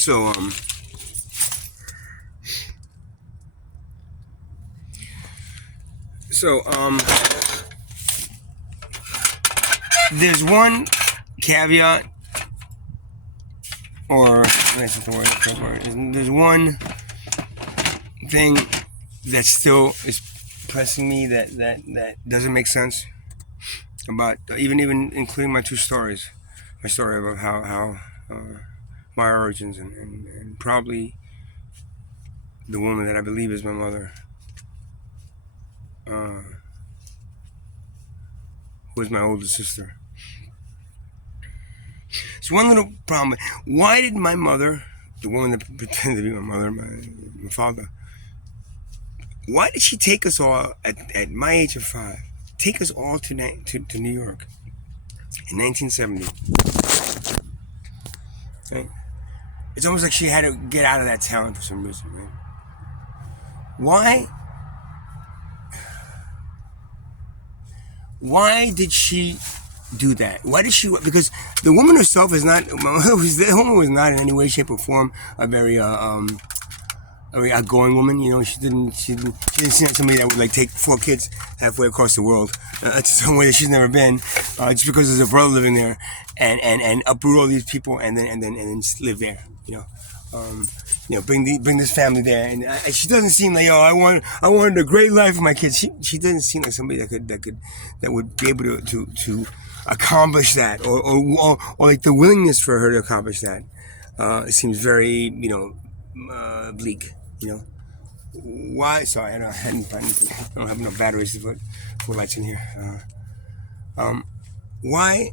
So so there's one caveat, or that's not the word. There's one thing that still is pressing me that doesn't make sense about even including my two stories, my story about how my origins and probably the woman that I believe is my mother, uh, who is my older sister. It's one little problem. Why did my mother, the woman that pretended to be my mother, my father, why did she take us all at my age of 5? Take us all to New York in 1970. Right? It's almost like she had to get out of that town for some reason, right? Why? Why did she do that? Why did she? Because the woman herself is not. The woman was not in any way, shape, or form a very outgoing woman. You know, she didn't seem like somebody that would like take 4 kids halfway across the world to somewhere that she's never been, just because there's a brother living there, and uproot all these people and then live there. Bring this family there, and she doesn't seem like, I wanted a great life for my kids. She doesn't seem like somebody that would be able to accomplish that, or like the willingness for her to accomplish that. It seems very bleak. Why? Sorry, I don't have no batteries to put lights in here. Why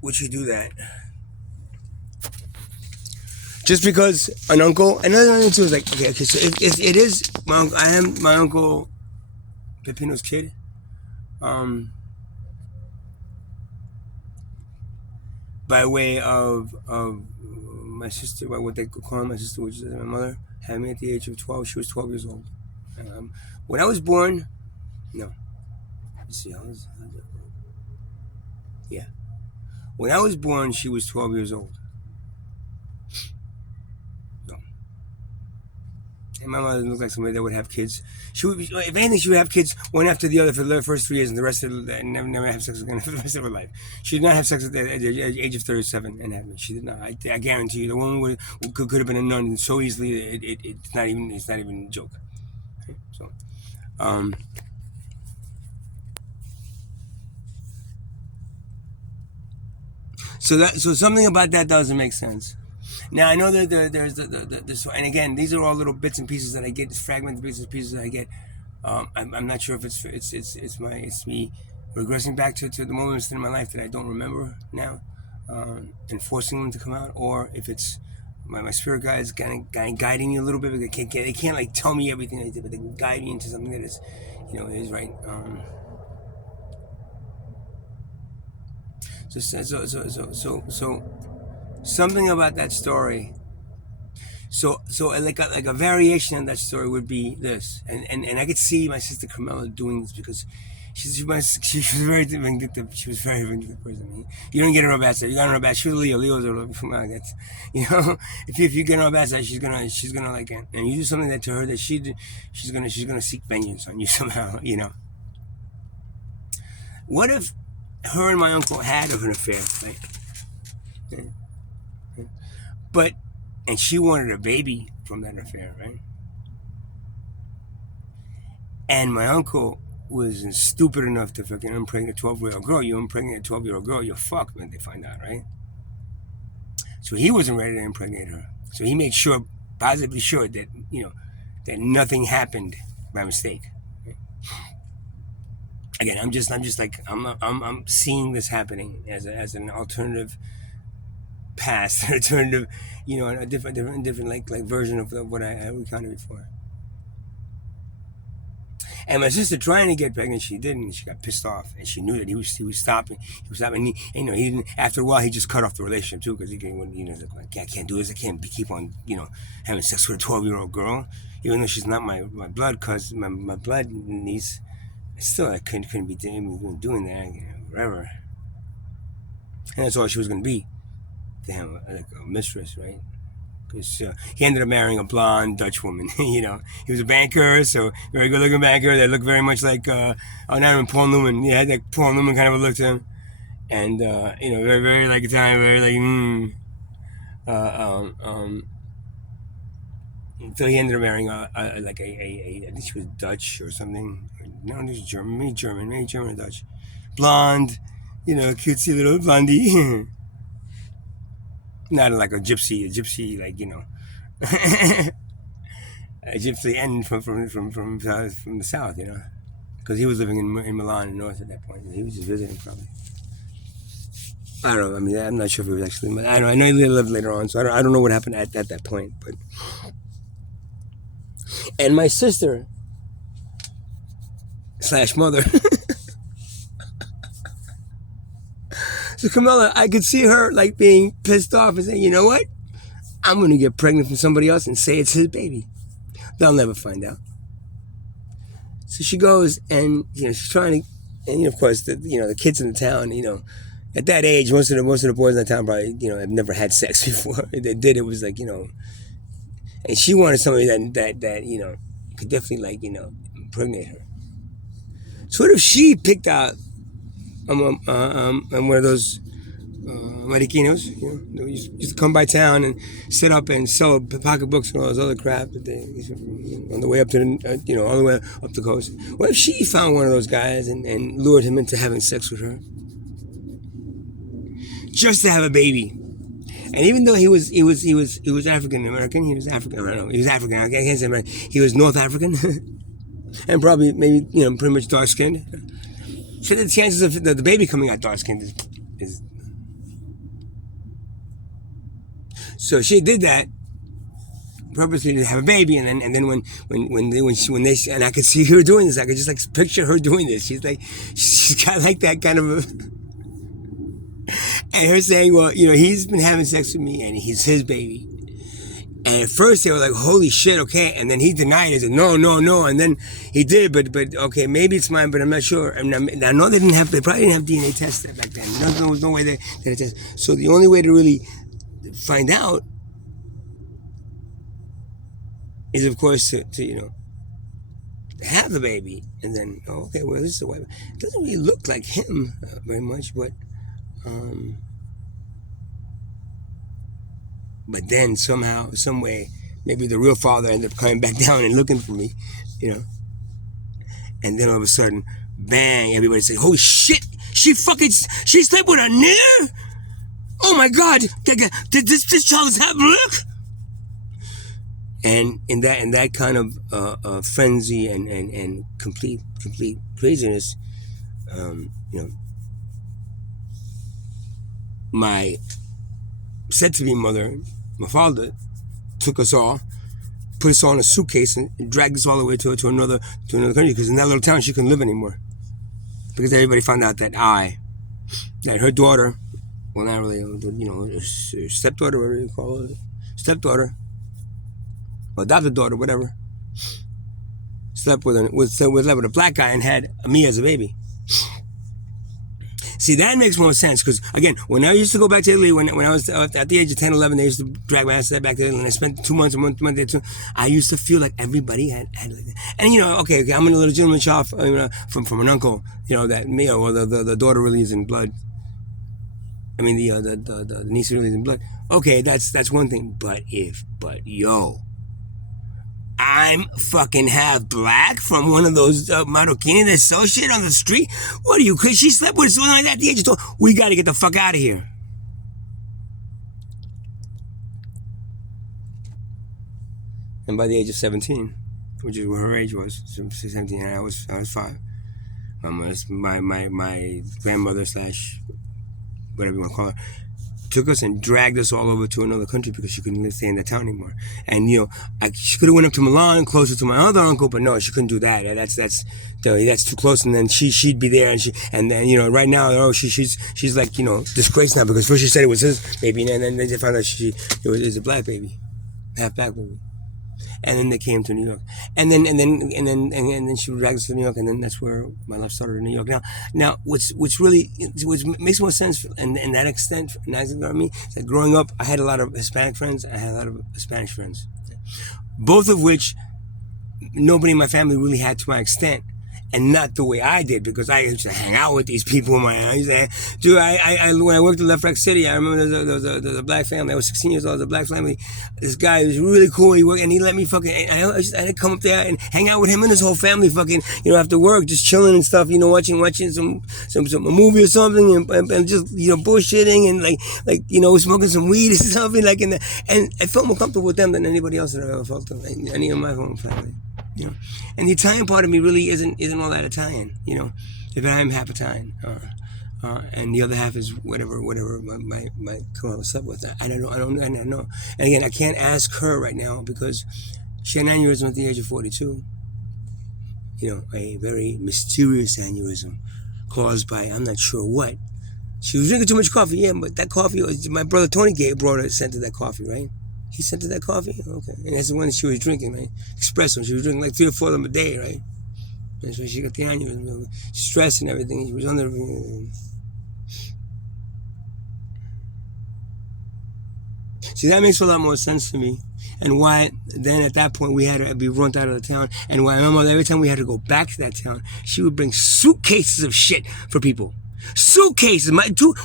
would you do that? Just because an uncle, and another thing too is like, okay, so if it is my uncle, I am my uncle Pepino's kid. By way of my sister, by what they call my sister, which is my mother, had me at the age of 12. She was 12 years old. When I was born, no. Let's see, yeah. When I was born, she was 12 years old. No. And my mother looked like somebody that would have kids. She would, if anything, she would have kids one after the other for the first 3 years, and the rest of never have sex again for the rest of her life. She did not have sex at the age of 37 and have me. She did not. I guarantee you, the woman could have been a nun so easily. It's not even a joke. Okay? So something about that doesn't make sense. Now I know that there's the and again, these are all little bits and pieces that I get, fragmented bits and pieces that I get. I'm not sure if it's me regressing back to the moments in my life that I don't remember now, and forcing them to come out, or if it's my spirit guides kind of guiding me a little bit. Because they can't like tell me everything I did, but they can guide me into something that is, is right. So something about that story. So like a variation of that story would be this, and I could see my sister Carmela doing this because she was very vindictive. She was a very vindictive person. You don't get her on bad side. You got her on bad. She was Leo. Leo's that's, if you get her on bad side, she's gonna like it. And you do something that to her that she's gonna seek vengeance on you somehow. What if her and my uncle had an affair, right? And she wanted a baby from that affair, right? And my uncle was stupid enough to fucking impregnate a 12-year-old girl. You impregnate a 12-year-old girl, you're fucked when they find out, right? So he wasn't ready to impregnate her. So he made sure, positively sure that, that nothing happened by mistake. Right? Again, I'm just like, I'm seeing this happening as an alternative past, an alternative, a different like version of what I recounted before. And my sister trying to get pregnant, she didn't. She got pissed off, and she knew that he was stopping. He was stopping. And he didn't. After a while, he just cut off the relationship too, because he like, I can't do this. I can't keep on, having sex with a 12-year-old girl, even though she's not my blood cousin, my blood niece. Still, I couldn't be doing that, whatever. And that's all she was gonna be to him, like a mistress, right? Because he ended up marrying a blonde Dutch woman. You know, he was a banker, so very good-looking banker. They looked very much like, not even Paul Newman. He had that Paul Newman kind of a look to him, and you know, very, very like Italian, very like. So he ended up marrying like I think she was Dutch or something. No, she was German, maybe German or Dutch, blonde, you know, cutesy little blondie. Not like a gypsy like, you know, a gypsy, and from the south, you know, because he was living in Milan in north at that point. He was just visiting probably. I don't know. I mean, I'm not sure if he was actually. I don't know. I know he lived later on, so I don't know what happened at that point. But and my sister / mother. So Camilla, I could see her like being pissed off and saying, you know what? I'm gonna get pregnant from somebody else and say it's his baby. They'll never find out. So she goes and, you know, she's trying to, and, you know, of course the kids in the town, you know, at that age, most of the boys in the town probably, you know, have never had sex before. If they did, it was like, you know, and she wanted somebody that you know, could definitely, like, you know, impregnate her. So what if she picked out one of those mariquinos, you know, used to come by town and set up and sell pocketbooks and all those other crap that they, on the way up to the, you know, all the way up the coast. What if she found one of those guys and lured him into having sex with her, just to have a baby? And even though he was African American, he was African. I don't know. He was African. I can't say American. He was North African, and probably maybe, you know, pretty much dark skinned. So the chances of the baby coming out dark skinned is. So she did that purposely to have a baby, and then when they and I could see her doing this, I could just like picture her doing this. She's got like that kind of a. And her saying, well, you know, he's been having sex with me and he's his baby. And at first they were like, holy shit, okay. And then he denied it. He said, no. And then he did, but okay, maybe it's mine, but I'm not sure. I know they probably didn't have DNA tests back then. There was no way they had test. So the only way to really find out is, of course, to you know, have the baby. And then, okay, well, this is the way. It doesn't really look like him very much, but then somehow, some way, maybe the real father ended up coming back down and looking for me, you know. And then all of a sudden, bang! Everybody say, "Holy shit! She slept with a nigger! Oh my God! Did this child have look?" And in that kind of frenzy and complete craziness, you know, my said-to-be mother, Mafalda, took us all, put us all in a suitcase, and dragged us all the way to another country, because in that little town she couldn't live anymore, because everybody found out that her daughter, well, not really, you know, her stepdaughter, whatever you call it, stepdaughter, or adopted daughter, whatever, slept with a black guy and had me as a baby. See, that makes more sense, because, again, when I used to go back to Italy, when I was at the age of 10, 11, they used to drag my ass back to Italy, and I spent 2 months, a month there too. I used to feel like everybody had like that. And, you know, okay, I'm an illegitimate child from an uncle, you know, that, you know, well, the daughter really is in blood. I mean, the niece really is in blood. Okay, that's one thing. But yo, I'm fucking half black from one of those Marroquini that sell shit on the street. What are you crazy? She slept with someone like that at the age of 12. We got to get the fuck out of here. And by the age of 17, which is what her age was, 17, and I was 5. My grandmother / whatever you want to call her, took us and dragged us all over to another country because she couldn't stay in that town anymore. And, you know, she could have went up to Milan, closer to my other uncle, but no, she couldn't do that. That's too close. And then she'd be there, and then, you know, right now, she's like, you know, disgraced now, because first she said it was his baby, and then they found out it was a black baby, half black baby. and then they came to New York, and then she dragged us to New York, and then that's where my life started in New York. Now, what's really what makes more sense, in that extent, me, is that growing up, I had a lot of Hispanic friends, I had a lot of Spanish friends, both of which nobody in my family really had to my extent. And not the way I did, because I used to hang out with these people in my eyes. Dude, when I worked at Left Rack City, I remember there was a black family. I was 16 years old. There was a black family. This guy was really cool. He worked, and he let me fucking. I'd come up there and hang out with him and his whole family, fucking, after work, just chilling and stuff. Watching some a movie or something, and just bullshitting and like smoking some weed or something and I felt more comfortable with them than anybody else that I've ever felt with, any of my home family. And the Italian part of me really isn't all that Italian. If I'm half Italian, and the other half is whatever might come up with. I don't know. And again, I can't ask her right now because she had an aneurysm at the age of 42. A very mysterious aneurysm caused by I'm not sure what. She was drinking too much coffee. Yeah, but that coffee, my brother Tony sent her that coffee, right? He sent her that coffee? Okay. And that's the one that she was drinking, right? Espresso. She was drinking like 3 or 4 of them a day, right? And so she got the aneurysm, stress and everything. She was under... See, that makes a lot more sense to me. And why then at that point we had to be run out of the town. And why my mother, every time we had to go back to that town, she would bring suitcases of shit for people. Suitcases.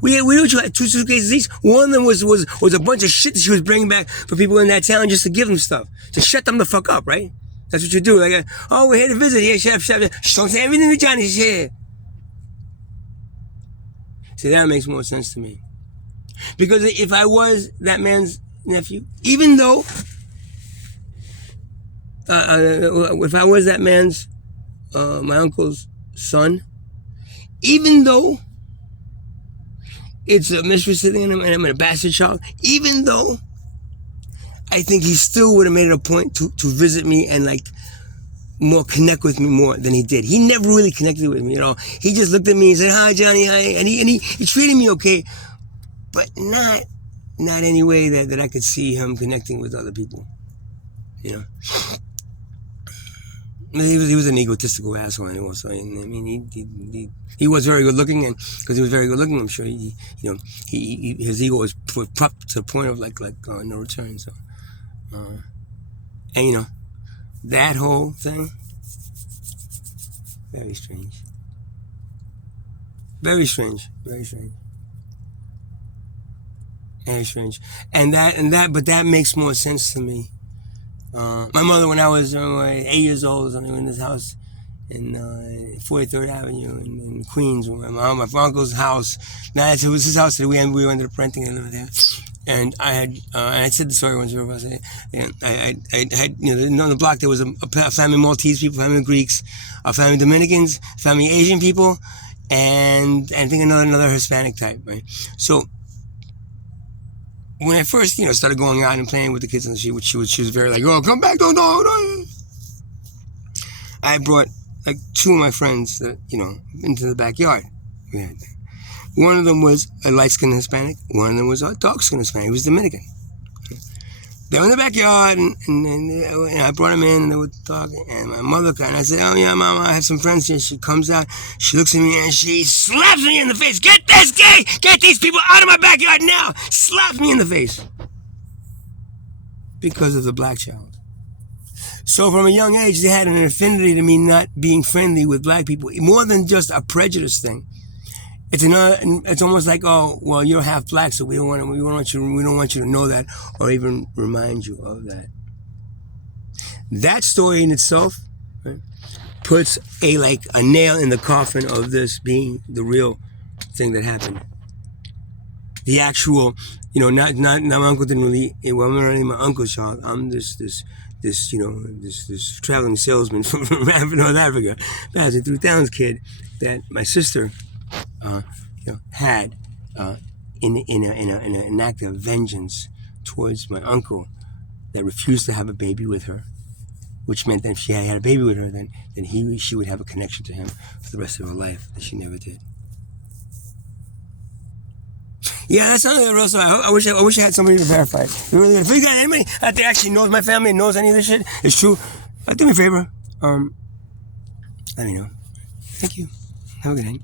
We had 2 suitcases each. One of them was a bunch of shit that she was bringing back for people in that town just to give them stuff, to shut them the fuck up, right? That's what you do. Like, oh, we're here to visit. Yeah, shut up. Don't say everything to Johnny. She's here. See, that makes more sense to me. Because if I was that man's nephew, even though, if I was that man's, my uncle's son, even though it's a mistress sitting in him and I'm a bastard child, even though I think he still would have made it a point to visit me and more connect with me more than he did. He never really connected with me at all. He just looked at me and said, "Hi, Johnny, hi," and he treated me okay, but not any way that I could see him connecting with other people. He was an egotistical asshole anyway. So I mean, he was very good looking, and because he was very good looking, I'm sure his ego was propped to the point of no return. So, and that whole thing, very strange, very strange, very strange, very strange, but that makes more sense to me. My mother, when I was 8 years old, was in this house in 43rd Avenue in Queens. My uncle's house. Now it was his house that we ended up renting and living there. And I said the story once before. I had on the block there was a family of Maltese people, family of Greeks, a family of Dominicans, family of Asian people, and I think another Hispanic type, right? So when I first, started going out and playing with the kids, and she was very like, "Oh, come back, don't." I brought 2 of my friends, into the backyard. One of them was a light-skinned Hispanic. One of them was a dark-skinned Hispanic. He was Dominican. They were in the backyard, and I brought him in, and they were talking. And my mother I said, "Oh yeah, Mama, I have some friends here." She comes out, she looks at me, and she slaps me in the face. "Get this guy! Get these people out of my backyard now!" Slaps me in the face because of the black child. So from a young age, they had an affinity to me not being friendly with black people, more than just a prejudice thing. It's almost like, oh, well, you're half black, so we don't want you to know that or even remind you of that. That story in itself, right, puts a nail in the coffin of this being the real thing that happened. The actual, not my uncle didn't really. Well, I'm not really my uncle's child. I'm this traveling salesman from North Africa, passing through towns kid that my sister had in an act of vengeance towards my uncle that refused to have a baby with her, which meant that if she had a baby with her, then she would have a connection to him for the rest of her life that she never did. Yeah, that's something real. So I wish I had somebody to verify. If you got anybody out there actually knows my family and knows any of this shit, it's true. Do me a favor. Let me know. Thank you. Have a good night.